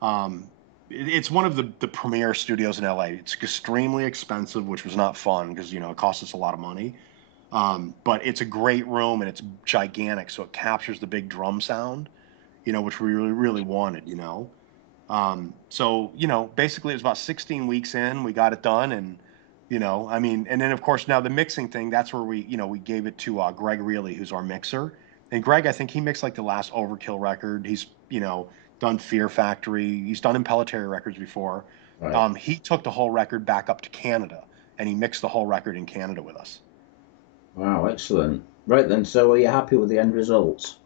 Um, it's one of the premier studios in LA. It's extremely expensive, which was not fun because it cost us a lot of money. But it's a great room and it's gigantic, so it captures the big drum sound, which we really, really wanted. So, basically it was about 16 weeks in, we got it done. And, I mean, and then of course, now the mixing thing, that's where we gave it to Greg Reilly, who's our mixer. And Greg, I think he mixed like the last Overkill record. He's, done Fear Factory. He's done Impellitteri records before. Right. He took the whole record back up to Canada and he mixed the whole record in Canada with us. Wow, excellent. Right then, so are you happy with the end results?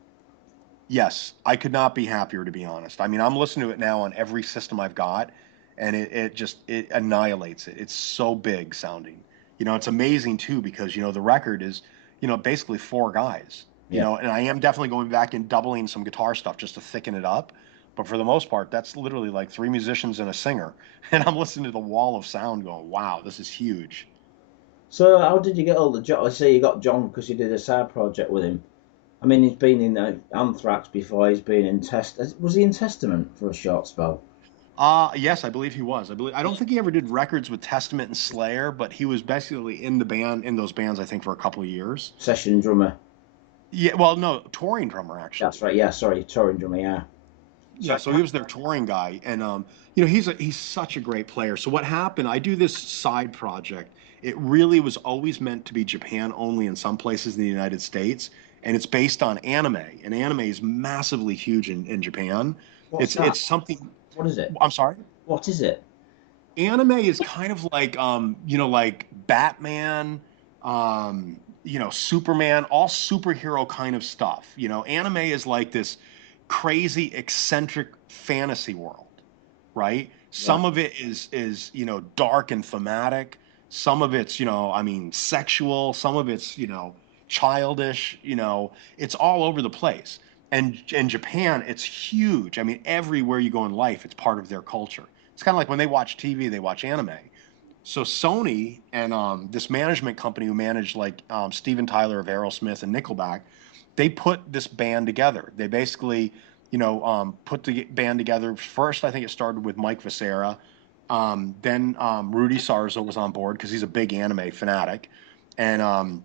Yes, I could not be happier, to be honest. I mean, I'm listening to it now on every system I've got, and it annihilates it. It's so big sounding. It's amazing too because the record is basically four guys. Yeah. And I am definitely going back and doubling some guitar stuff just to thicken it up. But for the most part, that's literally like three musicians and a singer. And I'm listening to the wall of sound going, wow, this is huge. So how did you get all the John? I say you got John because you did a side project with him. I mean, he's been in Anthrax before. He's been in Was he in Testament for a short spell? Yes, I believe he was. I don't think he ever did records with Testament and Slayer, but he was basically in those bands, I think, for a couple of years. Session drummer. Yeah, well, no, touring drummer That's actually. right. Yeah, sorry, touring drummer. Yeah. Yeah, So so he was their touring guy, and he's such a great player. So what happened? I do this side project. It really was always meant to be Japan only in some places in the United States, and it's based on anime. And anime is massively huge in Japan. what's that? It's something. What is it? I'm sorry. What is it? Anime is kind of like like Batman, Superman, all superhero kind of stuff. Anime is like this crazy eccentric fantasy world, right? Right. Some of it is dark and thematic. Some of it's I mean sexual. Some of it's childish. It's all over the place. And in Japan, it's huge. I mean, everywhere you go in life, it's part of their culture. It's kind of like when they watch TV, they watch anime. So Sony and this management company who managed like Steven Tyler of Aerosmith and Nickelback, they put this band together. They basically, put the band together. First, I think it started with Mike Viscera. Then Rudy Sarzo was on board because he's a big anime fanatic, and um,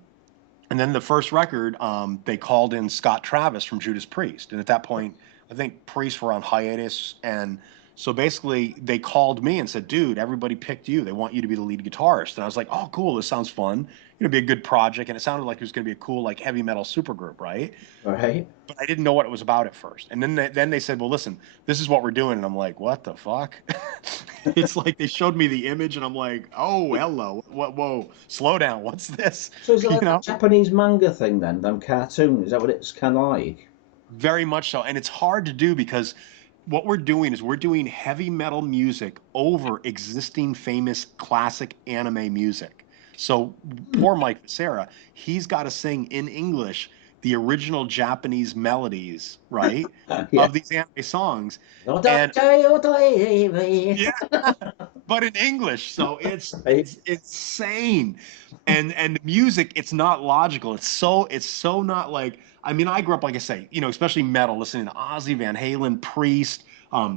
and then the first record, they called in Scott Travis from Judas Priest. And at that point, I think Priest were on hiatus. And so basically, they called me and said, dude, everybody picked you. They want you to be the lead guitarist. And I was like, oh, cool. This sounds fun. It'll be a good project. And it sounded like it was going to be a cool, like heavy metal supergroup, right? Right. But I didn't know what it was about at first. And then they said, well, listen, this is what we're doing. And I'm like, what the fuck? It's like they showed me the image and I'm like, oh, hello. What? Whoa, slow down. What's this? So is it You like a know? Japanese manga thing then? Them cartoon? Is that what it's kind of like? Very much so. And it's hard to do because what we're doing is we're doing heavy metal music over existing famous classic anime music. So poor Mike Becerra, he's got to sing in English the original Japanese melodies, right, Yeah. of these anime songs. And Right. yeah, but in English, so it's insane. And the music, it's not logical. It's so not like I mean, I grew up like I say, especially metal, listening to Ozzy Van Halen, Priest,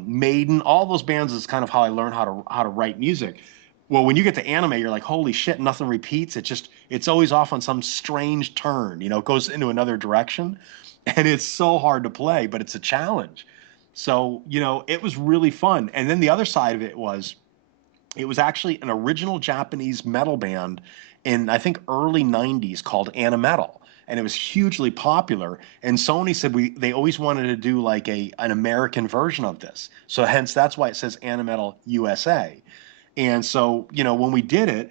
Maiden, all those bands is kind of how I learned how to write music. Well, when you get to anime, you're like, holy shit, nothing repeats. It's always off on some strange turn, it goes into another direction. And it's so hard to play, but it's a challenge. So, it was really fun. And then the other side of it was actually an original Japanese metal band in I think early 90s called Animetal. And it was hugely popular. And Sony said they always wanted to do like an American version of this. So hence that's why it says Animetal USA. And so, when we did it,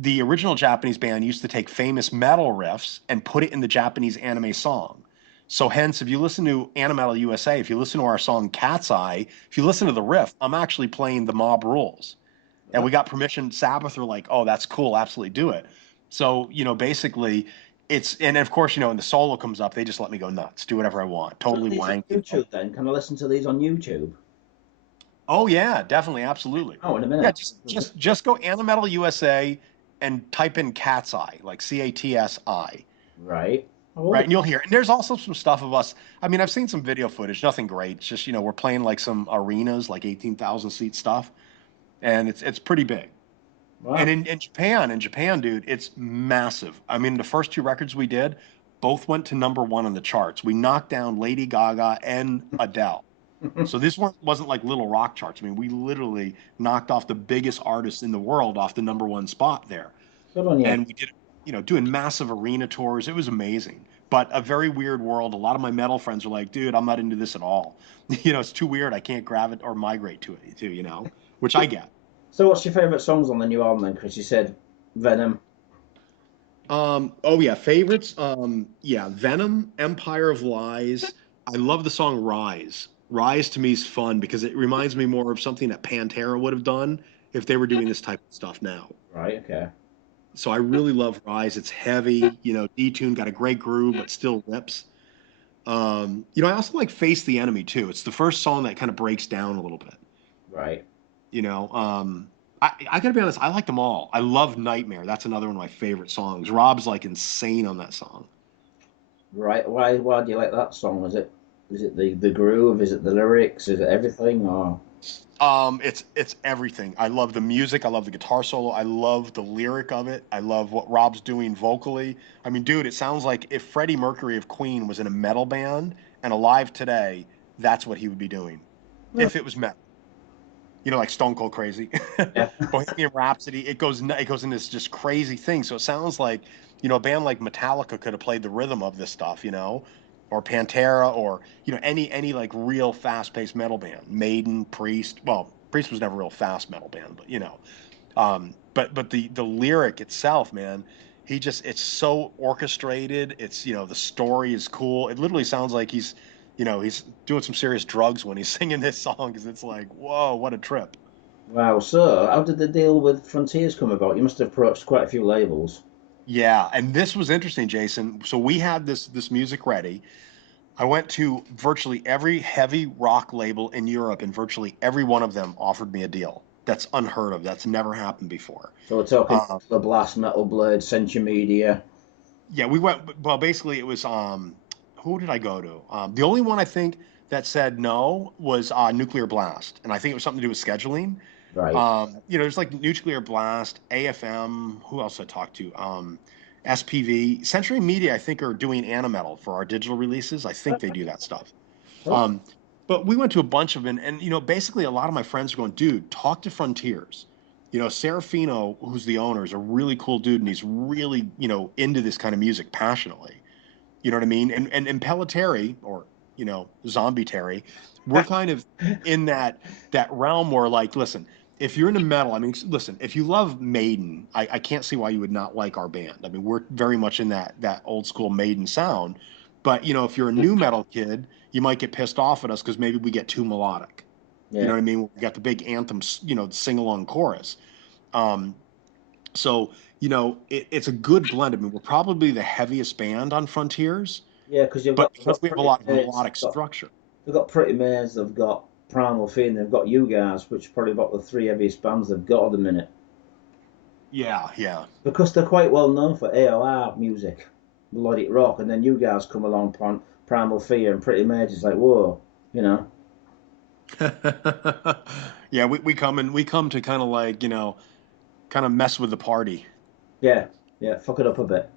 the original Japanese band used to take famous metal riffs and put it in the Japanese anime song. So hence, if you listen to Animetal USA, if you listen to our song Cat's Eye, if you listen to the riff, I'm actually playing the Mob Rules. And we got permission. Sabbath were like, "Oh, that's cool, absolutely do it." So basically, and of course, when the solo comes up, they just let me go nuts, do whatever I want, So totally these on wank. YouTube then? Can I listen to these on YouTube? Oh yeah, definitely, absolutely. Oh, in a Yeah, minute. just go Animetal USA and type in Cat's Eye, like CATSI, Right. I right? will And you'll hear. And there's also some stuff of us. I mean, I've seen some video footage, nothing great. It's just we're playing like some arenas, like 18,000 seat stuff, and it's pretty big. And Wow. in Japan, dude, it's massive. I mean, the first two records we did both went to number one on the charts. We knocked down Lady Gaga and Adele. So this one wasn't like little rock charts. I mean, we literally knocked off the biggest artists in the world off the number one spot there. Good on you. And we did, doing massive arena tours. It was amazing, but a very weird world. A lot of my metal friends are like, dude, I'm not into this at all. It's too weird. I can't gravitate or migrate to it, too, which I get. So what's your favourite songs on the new album then, Chris? You said Venom. Oh yeah, favorites. Yeah, Venom, Empire of Lies. I love the song Rise. Rise to me is fun because it reminds me more of something that Pantera would have done if they were doing this type of stuff now. Right. Okay. So I really love Rise. It's heavy, detune, got a great groove, but still rips. I also like Face the Enemy too. It's the first song that kind of breaks down a little bit. Right. You know, I gotta be honest, I like them all. I love Nightmare. That's another one of my favorite songs. Rob's like insane on that song. Right. Why do you like that song? Is it the groove? Is it the lyrics? Is it everything? Or It's everything. I love the music. I love the guitar solo. I love the lyric of it. I love what Rob's doing vocally. I mean, dude, it sounds like if Freddie Mercury of Queen was in a metal band and alive today, that's what he would be doing. If it was metal. Like Stone Cold Crazy, yeah. Bohemian Rhapsody. It goes into this just crazy thing. So it sounds like a band like Metallica could have played the rhythm of this stuff, or Pantera, or any like real fast paced metal band. Maiden, Priest. Well, Priest was never a real fast metal band, but but the lyric itself, man. It's so orchestrated. It's the story is cool. It literally sounds like he's doing some serious drugs when he's singing this song because it's like, whoa, what a trip. Wow. So, how did the deal with Frontiers come about? You must have approached quite a few labels. Yeah, and this was interesting, Jason. So we had this music ready. I went to virtually every heavy rock label in Europe, and virtually every one of them offered me a deal. That's unheard of. That's never happened before. So we're talking Um, the Blast, Metal Blade, Century Media. yeah, we went. Well, basically, it was who did I go to? The only one I think that said no was Nuclear Blast, and I think it was something to do with scheduling. Right. There's like Nuclear Blast, AFM. Who else I talked to? SPV, Century Media. I think are doing Animetal for our digital releases. I think they do that stuff. Oh, Um, but we went to a bunch of them, and basically a lot of my friends are going, dude, talk to Frontiers. Serafino, who's the owner, is a really cool dude, and he's really into this kind of music passionately. You know what I mean? And Pelleteri, or Zombie Terry, we're kind of in that realm where, like, listen, if you're into metal, I mean, listen, if you love Maiden, I can't see why you would not like our band. I mean, we're very much in that old school Maiden sound. But if you're a new metal kid, you might get pissed off at us because maybe we get too melodic. You yeah. know what I mean? We got the big anthems, sing along chorus. Um, so it's a good blend. I mean, we're probably the heaviest band on Frontiers, Yeah, because but they've because got we have a Pretty lot of Mates, melodic structure. they've got Pretty Mates, they've got Primal Fear, and they've got you guys, which are probably about the three heaviest bands they've got at the minute. Yeah, yeah. Because they're quite well known for AOR music, melodic rock, and then you guys come along, Primal Fear and Pretty Mates, it's like, whoa, you know. Yeah, we come to kind of like, kind of mess with the party. Yeah, yeah, fuck it up a bit.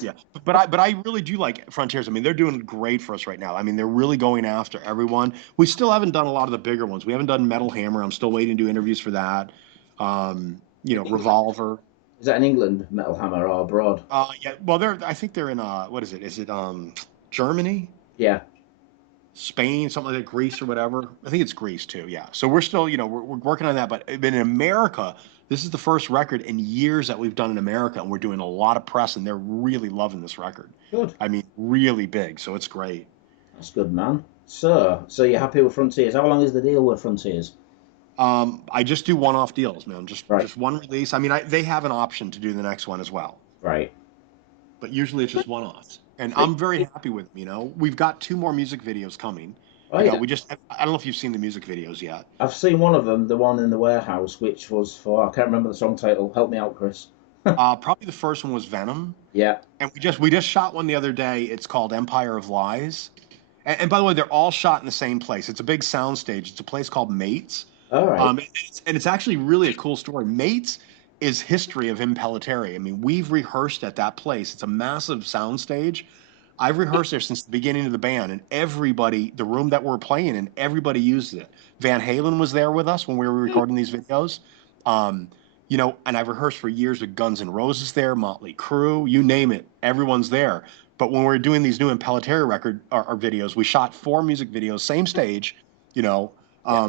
Yeah. But I really do like Frontiers. I mean, they're doing great for us right now. I mean, they're really going after everyone. We still haven't done a lot of the bigger ones. We haven't done Metal Hammer. I'm still waiting to do interviews for that. England. Revolver. Is that in England, Metal Hammer, or abroad? Yeah, well, I think they're in what is it? Is it Germany? Yeah. Spain, something like that, Greece or whatever. I think it's Greece too. Yeah. So we're still, we're working on that. But in America, this is the first record in years that we've done in America, and we're doing a lot of press, and they're really loving this record. Good. I mean, really big. So it's great. That's good, man. So you're happy with Frontiers? How long is the deal with Frontiers? I just do one-off deals, man. Just Right. just one release. I mean, they have an option to do the next one as well, Right. but usually it's just one-offs. And So, I'm very happy with them. We've got two more music videos coming. oh yeah, I don't know if you've seen the music videos yet. I've seen one of them, the one in the warehouse, which was for I can't remember the song title. Help me out, Chris. Probably the first one was Venom. Yeah. And we just shot one the other day. It's called Empire of Lies. And by the way, they're all shot in the same place. It's a big sound stage. It's a place called Mates. All right. And it's actually really a cool story. Mates is history of Impellitteri. I mean, we've rehearsed at that place. It's a massive sound stage. I've rehearsed there since the beginning of the band, and everybody, the room that we're playing in, everybody used it. Van Halen was there with us when we were recording these videos. Um, and I've rehearsed for years with Guns N' Roses there, Motley Crue, you name it, everyone's there. But when we're doing these new Impellitteri record or videos, we shot 4 music videos, same stage, you know, Yeah.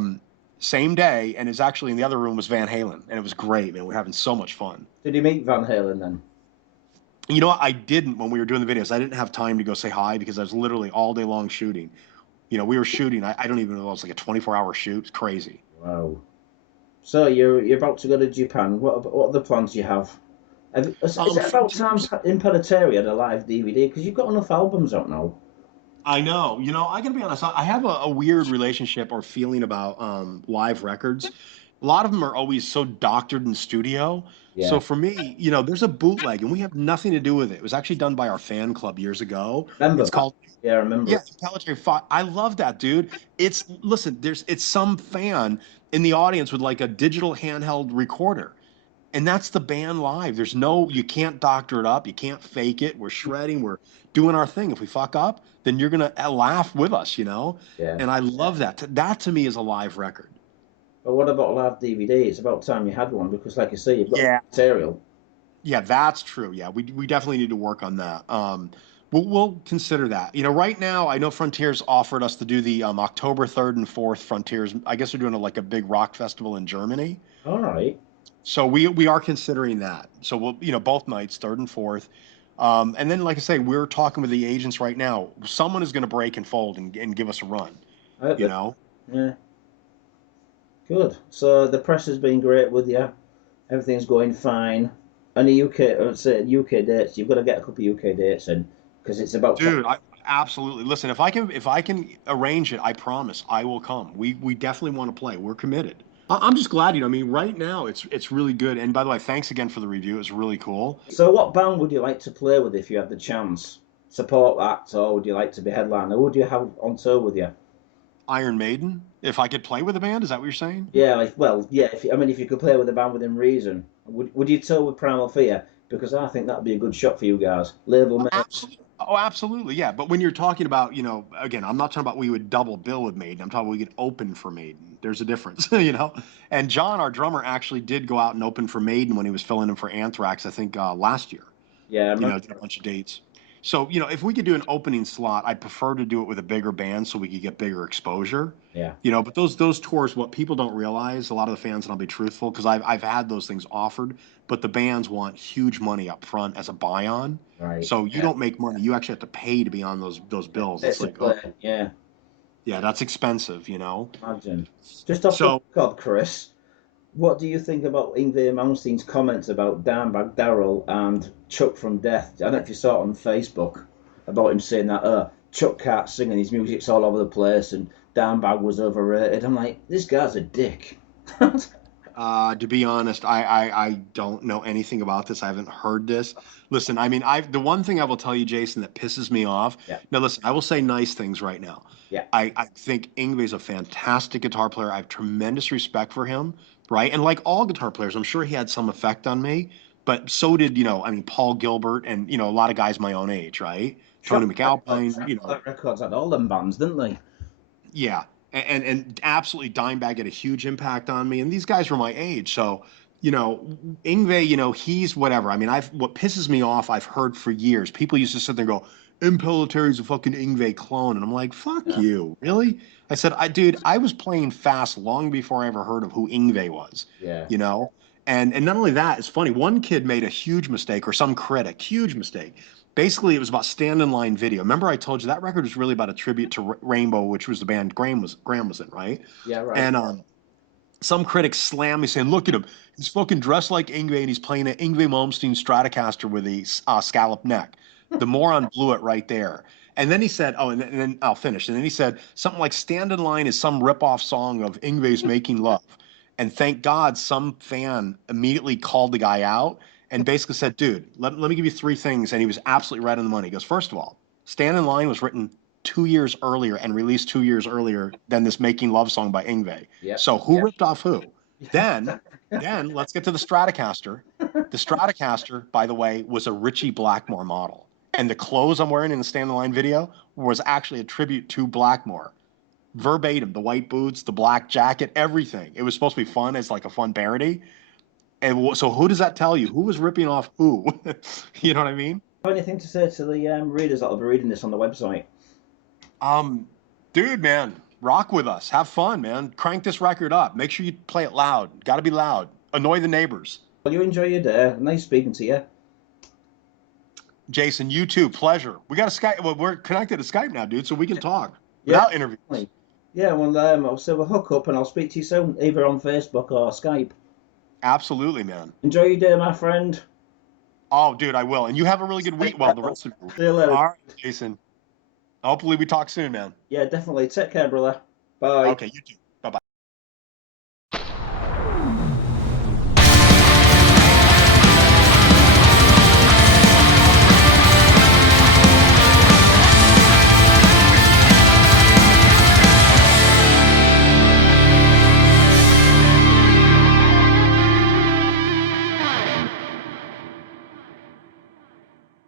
same day, and it's actually in the other room was Van Halen, and it was great, man. We're having so much fun. Did you meet Van Halen then? You know what? I didn't when we were doing the videos. I didn't have time to go say hi because I was literally all day long shooting. You know, we were shooting. I don't even know. It was like a 24-hour shoot. It's crazy. Wow. So you're about to go to Japan. What other plans do you have? Is it about time Frontiers. Impellitteri had a live DVD? Because you've got enough albums out now. I know. You know, I gotta be honest. I have a weird relationship or feeling about live records. A lot of them are always so doctored in studio. So Yeah. for me, you know, there's a bootleg, and we have nothing to do with it. It was actually done by our fan club years ago. Remember It's that? called Yeah, I remember Yeah, it. Impellitteri fought. I love that, dude. It's listen. It's some fan in the audience with like a digital handheld recorder. And that's the band live. There's no, you can't doctor it up. You can't fake it. We're shredding. We're doing our thing. If we fuck up, then you're going to laugh with us, you know? Yeah. And I love that. That to me is a live record. But what about a live DVD? It's about time you had one because, like you say, you've got Yeah. material. Yeah, that's true. Yeah, we definitely need to work on that. We'll consider that. You know, right now, I know Frontiers offered us to do the October 3rd and 4th Frontiers. I guess they're doing like a big rock festival in Germany. All right. So we are considering that. So we'll, you know, both nights, third and fourth. And then, like I say, we're talking with the agents right now. Someone is going to break and fold and give us a run, I hope you that, know? yeah. Good. So the press has been great with you. Everything's going fine. Any UK, say UK dates? You've got to get a couple of UK dates in because it's about time. Dude, absolutely. Listen, if I can arrange it, I promise I will come. We definitely want to play. We're committed. I'm just glad, you know, I mean, right now it's really good. And by the way, thanks again for the review. It's really cool. So, what band would you like to play with if you had the chance? Support act, or would you like to be headliner? Who would you have on tour with you? Iron Maiden, if I could play with a band, is that what you're saying? Yeah, like, well, yeah. If you could play with a band within reason, would you tour with Primal Fear? Because I think that'd be a good shot for you guys. Label mates. Absolutely. Oh, absolutely. Yeah. But when you're talking about, you know, again, I'm not talking about we would double bill with Maiden. I'm talking we could open for Maiden. There's a difference, you know? And John, our drummer, actually did go out and open for Maiden when he was filling in for Anthrax, I think last year. Yeah, I You remember. know, did a bunch of dates. So, you know, if we could do an opening slot, I'd prefer to do it with a bigger band so we could get bigger exposure. Yeah, You know, but those tours, what people don't realize, a lot of the fans, and I'll be truthful, because I've had those things offered, but the bands want huge money up front as a buy-on. right. So you don't make money. You actually have to pay to be on those bills. It's It's a like, oh, play. Yeah, yeah, that's expensive, you know? imagine. Just off the So record, Chris. What do you think about Yngwie Malmsteen's comments about Dimebag Darrell and Chuck from Death? I don't know if you saw it on Facebook about him saying that Chuck can't sing and his music's all over the place and Dimebag was overrated. I'm like, this guy's a dick. To be honest, I don't know anything about this. I haven't heard this. Listen, I mean, the one thing I will tell you, Jason, that pisses me off. Yeah, Now, listen, I will say nice things right now. yeah. I think Ingve's a fantastic guitar player. I have tremendous respect for him, right? And like all guitar players, I'm sure he had some effect on me, but so did, you know, I mean, Paul Gilbert and, you know, a lot of guys my own age, right? Tony Shock McAlpine, you know, Records had all them bands, didn't they? yeah, and absolutely Dimebag had a huge impact on me, and these guys were my age, so you know, Ingve, you know, he's whatever. I mean, I've what pisses me off, I've heard for years. People used to sit there and go, Impellitteri a fucking Ingve clone, and I'm like, fuck Yeah, you, really? I said, dude, I was playing fast long before I ever heard of who Ingve was, yeah. you know. And not only that, it's funny. One kid made a huge mistake, or some critic, huge mistake. Basically, it was about Stand in Line Video. Remember, I told you that record was really about a tribute to Rainbow, which was the band Graham was in, right? Yeah, right. And some critics slam me saying, "Look at him, he's fucking dressed like Yngwie, and he's playing an Yngwie Malmsteen Stratocaster with a scallop neck." The moron blew it right there. And then he said, "Oh, and then I'll finish." And then he said something like, "Stand in Line is some rip-off song of Yngwie's Making Love." And thank God, some fan immediately called the guy out and basically said, "Dude, let me give you three things." And he was absolutely right on the money. He goes, "First of all, Stand in Line was written 2 years earlier and released 2 years earlier than this Making Love song by Yngwie. Yep. So who ripped off who? Then, then let's get to the Stratocaster. The Stratocaster, by the way, was a Ritchie Blackmore model. And the clothes I'm wearing in the Stand in the Line video was actually a tribute to Blackmore. Verbatim, the white boots, the black jacket, everything. It was supposed to be fun as like a fun parody. And so who does that tell you? Who was ripping off who? You know what I mean? Have anything to say to the readers that'll be reading this on the website? Um, Dude, man, rock with us. Have fun, man. Crank this record up. Make sure you play it loud. Got to be loud. Annoy the neighbors. Well, you enjoy your day. Nice speaking to you. Jason, you too. Pleasure. We got a Skype. Well, we're connected to Skype now, dude, so we can talk. Yeah, without interviews. definitely. Yeah, well, so we'll hook up and I'll speak to you soon, either on Facebook or Skype. Absolutely, man. Enjoy your day, my friend. Oh, dude, I will. And you have a really good Stay week. Well, the well. rest of your See week. you later. All right, Jason. Hopefully we talk soon, man. Yeah, definitely. Take care, brother. Bye. Okay, you too.